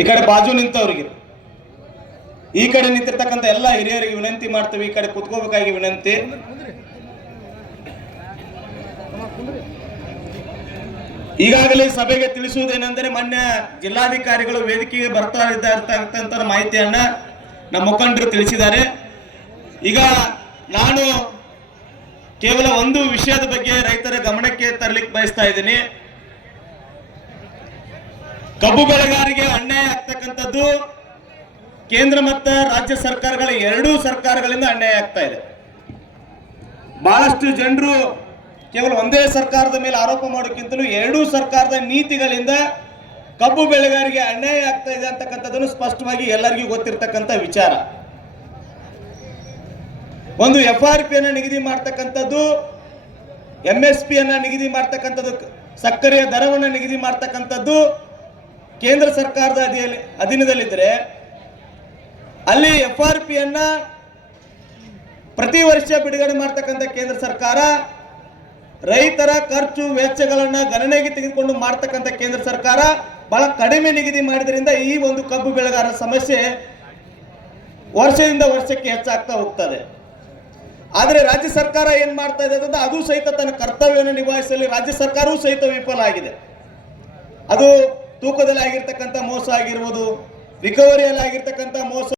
ಈ ಕಡೆ ಬಾಜು ನಿಂತವ್ರಿಗೆ. ಈ ಕಡೆ ನಿಂತಿರ್ತಕ್ಕಂಥ ಎಲ್ಲ ಹಿರಿಯರಿಗೆ ವಿನಂತಿ ಮಾಡ್ತೀವಿ, ಈ ಕಡೆ ಕುತ್ಕೋಬೇಕಾಗಿ ವಿನಂತಿ. ಈಗಾಗಲೇ ಸಭೆಗೆ ತಿಳಿಸುವುದೇನೆಂದರೆ ಮಾನ್ಯ ಜಿಲ್ಲಾಧಿಕಾರಿಗಳು ವೇದಿಕೆಗೆ ಬರ್ತಾ ಇರ್ತಕ್ಕಂಥ ಮಾಹಿತಿಯನ್ನ ನಮ್ಮ ಮುಖಂಡರು ತಿಳಿಸಿದ್ದಾರೆ. ಈಗ ನಾನು ಕೇವಲ ಒಂದು ವಿಷಯದ ಬಗ್ಗೆ ರೈತರ ಗಮನಕ್ಕೆ ತರಲಿಕ್ಕೆ ಬಯಸ್ತಾ ಇದ್ದೀನಿ. ಕಬ್ಬು ಬೆಳೆಗಾರರಿಗೆ ಅನ್ಯಾಯ ಆಗ್ತಕ್ಕಂಥದ್ದು ಕೇಂದ್ರ ಮತ್ತು ರಾಜ್ಯ ಸರ್ಕಾರಗಳ ಎರಡೂ ಸರ್ಕಾರಗಳಿಂದ ಅನ್ಯಾಯ ಆಗ್ತಾ ಇದೆ. ಬಹಳಷ್ಟು ಜನರು ಕೇವಲ ಒಂದೇ ಸರ್ಕಾರದ ಮೇಲೆ ಆರೋಪ ಮಾಡೋಕ್ಕಿಂತಲೂ ಎರಡೂ ಸರ್ಕಾರದ ನೀತಿಗಳಿಂದ ಕಬ್ಬು ಬೆಳೆಗಾರರಿಗೆ ಅನ್ಯಾಯ ಆಗ್ತಾ ಇದೆ ಅಂತಕ್ಕಂಥದ್ದನ್ನು ಸ್ಪಷ್ಟವಾಗಿ ಎಲ್ಲರಿಗೂ ಗೊತ್ತಿರತಕ್ಕಂಥ ವಿಚಾರ. ಒಂದು ಎಫ್ ಆರ್ ಪಿ ಅನ್ನ ನಿಗದಿ ಮಾಡ್ತಕ್ಕಂಥದ್ದು, ಎಂ ಎಸ್ ನಿಗದಿ ಮಾಡ್ತಕ್ಕಂಥದ್ದು, ಸಕ್ಕರೆಯ ದರವನ್ನು ನಿಗದಿ ಮಾಡ್ತಕ್ಕಂಥದ್ದು ಕೇಂದ್ರ ಸರ್ಕಾರದ ಅಧಿಯಲ್ಲಿ ಅಧೀನದಲ್ಲಿದ್ದರೆ ಅಲ್ಲಿ ಎಫ್ ಆರ್ ಪಿ ಅನ್ನ ಪ್ರತಿ ವರ್ಷ ಬಿಡುಗಡೆ ಮಾಡ್ತಕ್ಕಂಥ ಕೇಂದ್ರ ಸರ್ಕಾರ ರೈತರ ಖರ್ಚು ವೆಚ್ಚಗಳನ್ನು ಗಣನೆಗೆ ತೆಗೆದುಕೊಂಡು ಮಾಡ್ತಕ್ಕಂಥ ಕೇಂದ್ರ ಸರ್ಕಾರ ಬಹಳ ಕಡಿಮೆ ನಿಗದಿ ಮಾಡಿದ್ರಿಂದ ಈ ಒಂದು ಕಬ್ಬು ಬೆಳೆಗಾರರ ಸಮಸ್ಯೆ ವರ್ಷದಿಂದ ವರ್ಷಕ್ಕೆ ಹೆಚ್ಚಾಗ್ತಾ ಹೋಗ್ತದೆ. ಆದರೆ ರಾಜ್ಯ ಸರ್ಕಾರ ಏನು ಮಾಡ್ತಾ ಇದೆ ಅಂತಂದ್ರೆ ಅದು ಸಹಿತ ತನ್ನ ಕರ್ತವ್ಯವನ್ನು ನಿಭಾಯಿಸಲಿ, ರಾಜ್ಯ ಸರ್ಕಾರವೂ ಸಹಿತ ವಿಫಲ ಆಗಿದೆ. ಅದು ತೂಕದಲ್ಲಿ ಆಗಿರ್ತಕ್ಕಂಥ ಮೋಸ ಆಗಿರ್ಬೋದು ರಿಕವರಿಯಲ್ಲಿ ಆಗಿರ್ತಕ್ಕಂಥ ಮೋಸ